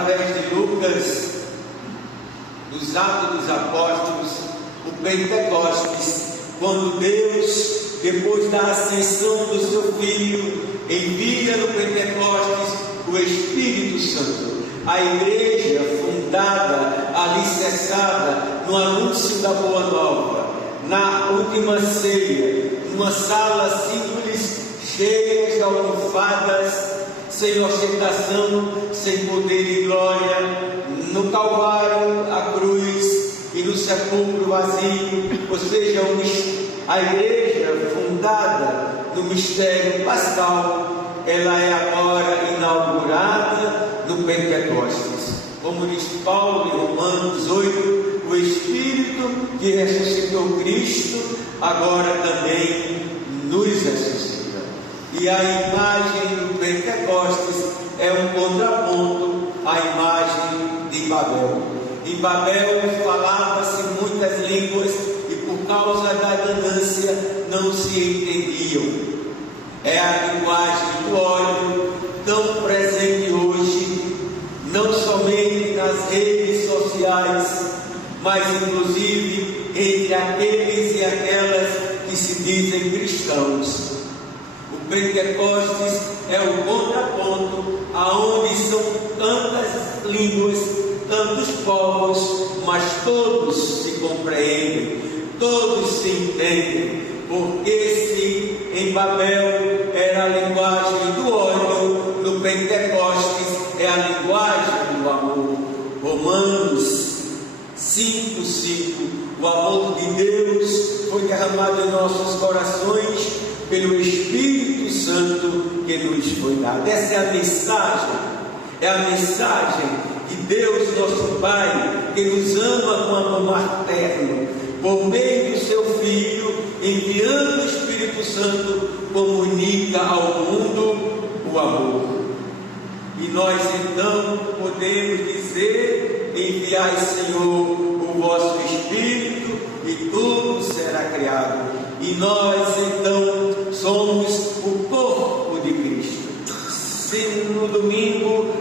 através de Lucas, dos Atos dos Apóstolos, o Pentecostes, quando Deus, depois da ascensão do seu Filho, envia no Pentecostes o Espírito Santo. A igreja fundada, alicerçada no anúncio da Boa Nova, na última ceia, numa sala simples, cheia de almofadas, sem ostentação, sem poder e glória, no Calvário, a cruz e no sepulcro vazio, ou seja, a igreja fundada no mistério pascal, ela é agora inaugurada no Pentecostes. Como diz Paulo em Romanos 8, o Espírito que ressuscitou Cristo agora também nos ressuscita. E a imagem do Pentecostes é um contraponto à imagem de Babel. Em Babel falava-se muitas línguas e por causa da ganância não se entendiam. É a linguagem do ódio tão presente hoje, não somente nas redes sociais, mas inclusive entre aqueles e aquelas que se dizem cristãos. O Pentecostes é o contraponto aonde são tantas línguas, tantos povos, mas todos se compreendem, todos se entendem, porque se em Babel era a linguagem do ódio, no Pentecostes é a linguagem do amor. Romanos 5:5. O amor de Deus foi derramado em nossos corações pelo Espírito Santo que nos foi dado. Essa é a mensagem de Deus, nosso Pai, que nos ama com amor materno, por meio do seu Filho, enviando o Espírito Santo, comunica ao mundo o amor. E nós então podemos dizer: enviai, Senhor, o vosso Espírito, e tudo será criado. E nós então somos o corpo de Cristo. Se no domingo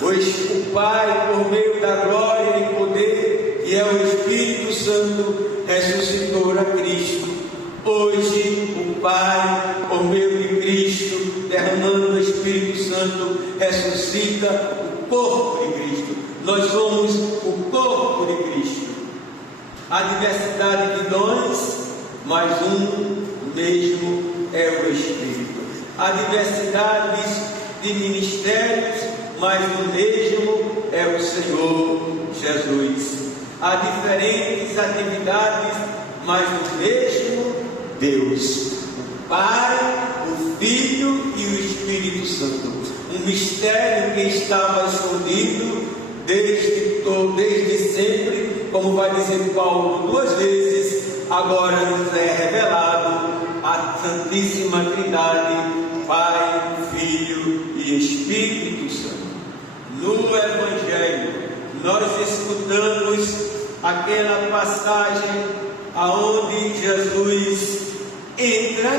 o Pai, por meio da glória e poder, que é o Espírito Santo, ressuscitou a Cristo, hoje o Pai, por meio de Cristo, derramando o Espírito Santo, ressuscita o corpo de Cristo. Nós somos o corpo de Cristo. Há diversidade de dons, mas um mesmo é o Espírito. Há diversidades de ministérios, mas o mesmo é o Senhor Jesus. Há diferentes atividades, mas o mesmo Deus, o Pai, o Filho e o Espírito Santo. Um mistério que estava escondido desde sempre, como vai dizer Paulo 2 vezes, agora nos é revelado a Santíssima Trindade, Pai, Filho e Espírito Santo. No Evangelho, nós escutamos aquela passagem aonde Jesus entra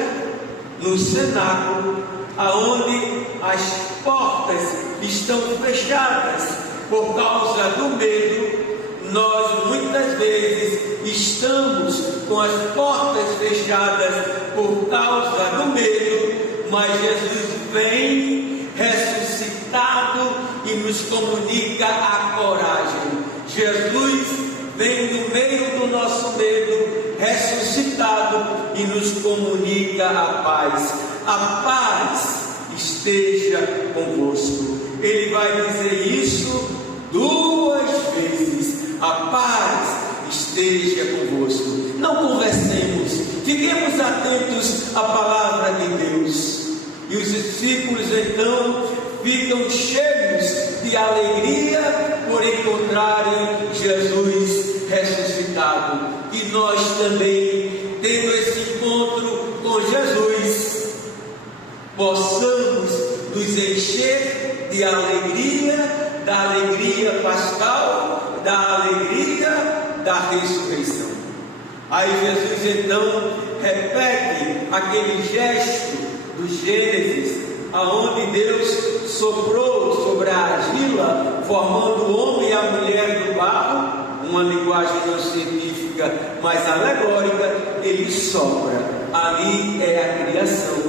no cenáculo, aonde as portas estão fechadas por causa do medo. Nós muitas vezes estamos com as portas fechadas por causa do medo, mas Jesus vem ressuscitado e nos comunica a coragem. Jesus vem no meio do nosso medo, ressuscitado, e nos comunica a paz. A paz esteja convosco. Ele vai dizer isso 2 vezes. A paz esteja convosco. Não conversemos, fiquemos atentos à palavra de Deus. E os discípulos então ficam cheios de alegria por encontrarem Jesus ressuscitado. E nós também, tendo esse encontro com Jesus, possamos nos encher de alegria, da alegria pascal, da alegria da ressurreição. Aí Jesus então repete aquele gesto do Gênesis, aonde Deus soprou sobre a argila formando o homem e a mulher do barro, uma linguagem não científica, mas alegórica, ele sopra. Ali é a criação,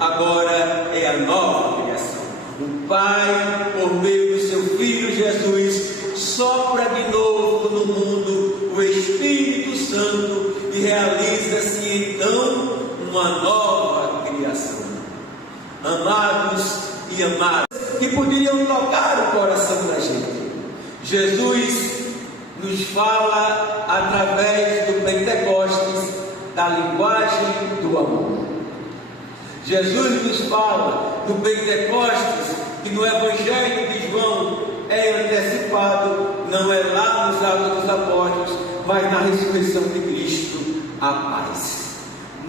agora é a nova criação. O Pai, por meio do seu Filho Jesus, sopra de novo no mundo o Espírito Santo e realiza-se então uma nova criação. Amados e amadas, que poderiam tocar o coração da gente, Jesus nos fala através do Pentecostes da linguagem do amor. Jesus nos fala do Pentecostes, que no Evangelho de João é antecipado, não é lá nos Atos dos Apóstolos, mas na ressurreição de Cristo, a paz.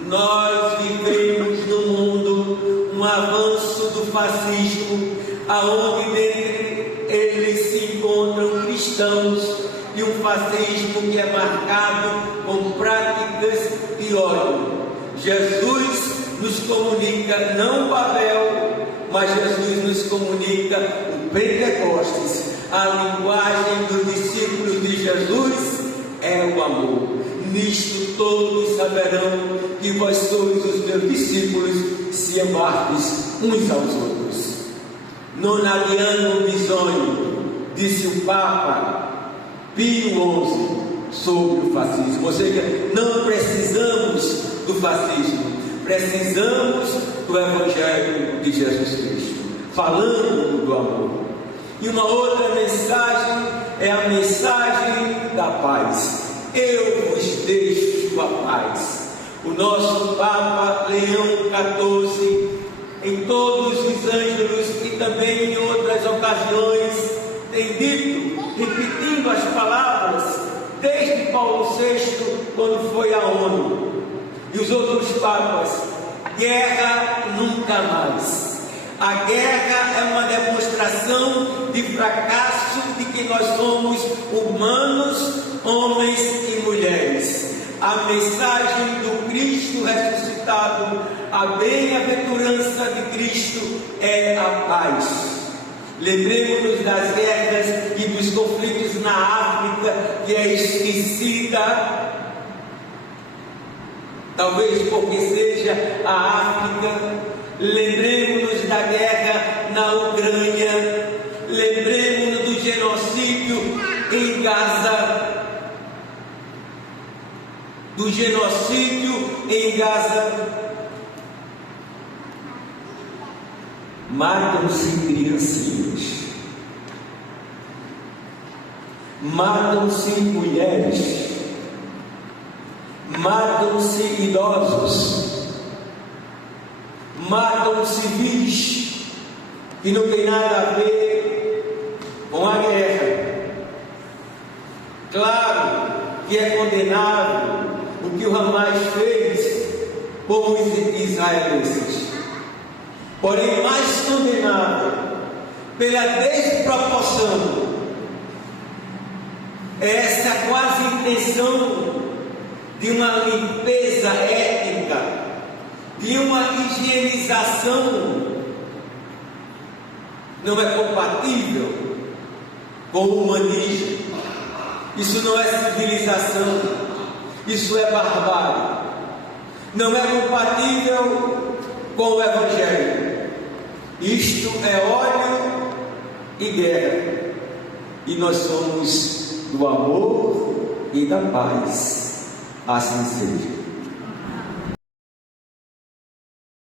Nós vivemos no mundo um avanço do fascismo, aonde dentre eles se encontram cristãos, e um fascismo que é marcado com práticas de ódio. Jesus nos comunica não o Babel, mas Jesus nos comunica o Pentecostes. A linguagem dos discípulos de Jesus é o amor. Nisto todos saberão que vós sois os meus discípulos, se amardes uns aos outros. Nonadiano bisogno, disse o Papa Pio XI sobre o fascismo. Ou seja, não precisamos do fascismo, precisamos do Evangelho de Jesus Cristo, falando do amor. E uma outra mensagem é a mensagem da paz. Eu vos deixo a paz. O nosso Papa Leão XIV, em todos os ângelos e também em outras ocasiões, tem dito, repetindo as palavras, desde Paulo VI, quando foi à ONU, e os outros papas: guerra nunca mais. A guerra é uma demonstração de fracasso de que nós somos humanos, homens e mulheres. A mensagem do Cristo ressuscitado, a bem-aventurança de Cristo é a paz. Lembremos-nos das guerras e dos conflitos na África, que é esquecida, talvez porque seja a África. Lembremos-nos da guerra na Ucrânia, lembremos-nos do genocídio em Gaza, Matam-se criancinhas, matam-se mulheres, matam-se idosos, matam civis que não tem nada a ver com a guerra. Claro que é condenável o que o Hamas fez com os israelenses, porém mais condenável pela desproporção é essa quase intenção de uma limpeza étnica, de uma higienização. Não é compatível com o humanismo. Isso não é civilização, isso é barbárie. Não é compatível com o Evangelho. Isto é ódio e guerra, e nós somos do amor e da paz. Assim seja.